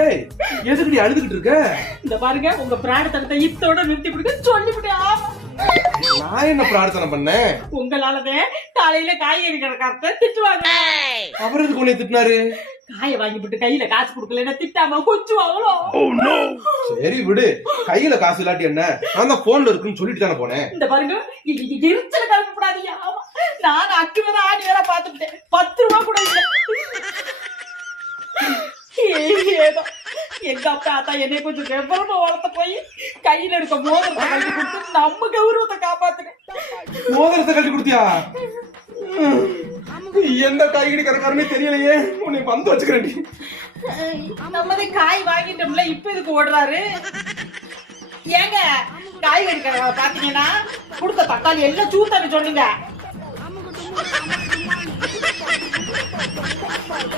ஏய், எதுக்குடி அழுதுகிட்டு இருக்க? இந்த பாருங்க உங்க பிரார்த்தனத்தை இத்தோட நிறுத்தி விடுங்க சொல்லிவிட்டேன். நான் என்ன பிரார்த்தனை பண்ணேன்? உங்களாலதான் காலையில காய்கறி கடைக்காரத்தை திட்டுவாங்க. அவர் எதுக்கு உன்னை திட்டினாரு? காயை வாங்கிவிட்டு கையில காசு கொடுக்கல திட்டாம கொஞ்சம் அவ்வளோ. சரி விடு, கையில காசு இல்லாட்டி என்ன, நான் தான் போன்ல இருக்குன்னு சொல்லிட்டு தானே போனேன். இந்த பாருங்க எரிச்சல கலப்படாதீங்க. நான் அக்கு வேற ஆடி வேற பாத்துட்டேன். 10 ரூபா கூட இல்ல. ஏதோ எங்க அப்பா ஆத்தா என்னை கொஞ்சம் விவரமா வளர்த்த போய் கையில இருக்க மோதிரத்தை கட்டி கொடுத்து நம்ம கௌரவத்தை காப்பாத்துனேன். மோதிரத்தை கட்டி கொடுத்தியா? எந்த காய்கறி கடைக்காரனே தெரியலையே, உன்னை வந்து வச்சுக்கிறேன். நம்மதே காய் வாங்கிட்டோம்ல, இப்ப இதுக்கு ஓடுறாரு. ஏங்க காய்கறி கடை பாத்தீங்கன்னா கொடுத்த தக்காளி எல்லாம் சூத்தான்னு சொல்லுங்க.